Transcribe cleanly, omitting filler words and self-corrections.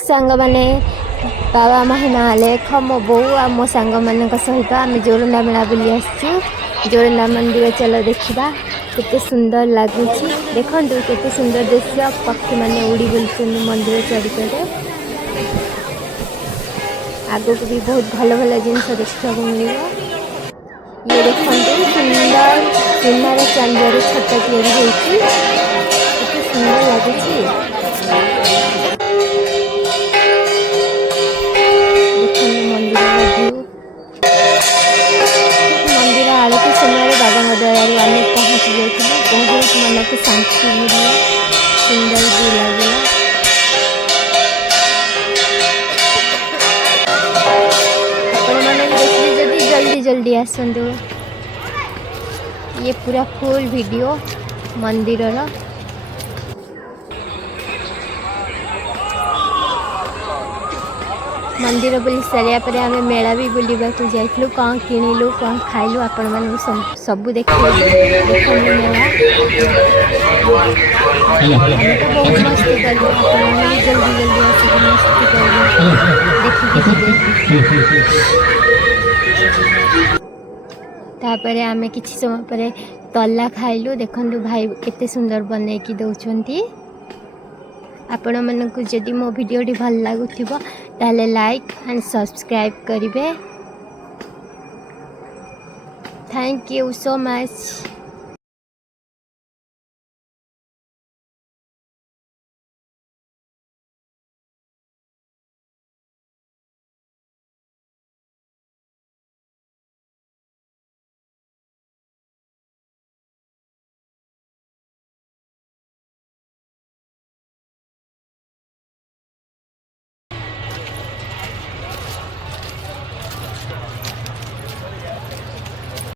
सांग माने बाबा महिमा लेख मो बो आ मो सांग मान सहित आम जोरंदा मेला बुली आसचु। जोरंदा मंदिर चलो देखा केते सुंदर लगुच देखु केते सुंदर दृश्य पक्षी मैंने उड़ी बुलुं मंदिर चारिपटे। आगो को भी बहुत भल भल जिनस देखा मिल ये देखु सुंदर सुनार चांदी छत या सुंदर लगुच। मंदिर आरती समय बाबा दयालु आम पहुँची जाइए। बहुत मन को शांति मिले सुंदर भी लगे। आपण मैंने देखिए जल्दी जल्दी जल्दी आसतु। ये पूरा फुल वीडियो मंदिर मंदिर बुली सारे पर आम मेला भी बुलवा जाइलु। कौन किणिलु कौन खाइलु आपण मैंने सब देख मेला बहुत मस्ती कलु। जल्दी जल्दी आसिक मस्ती देखिए आम किसी समय पर तला खाइलु। देखु भाई केते सुंदर बनैकी दौरान। आपण मानक जदि मो वीडियोटी भल लगुथिबो ताले लाइक एंड सब्सक्राइब करिवे। Thank you so much.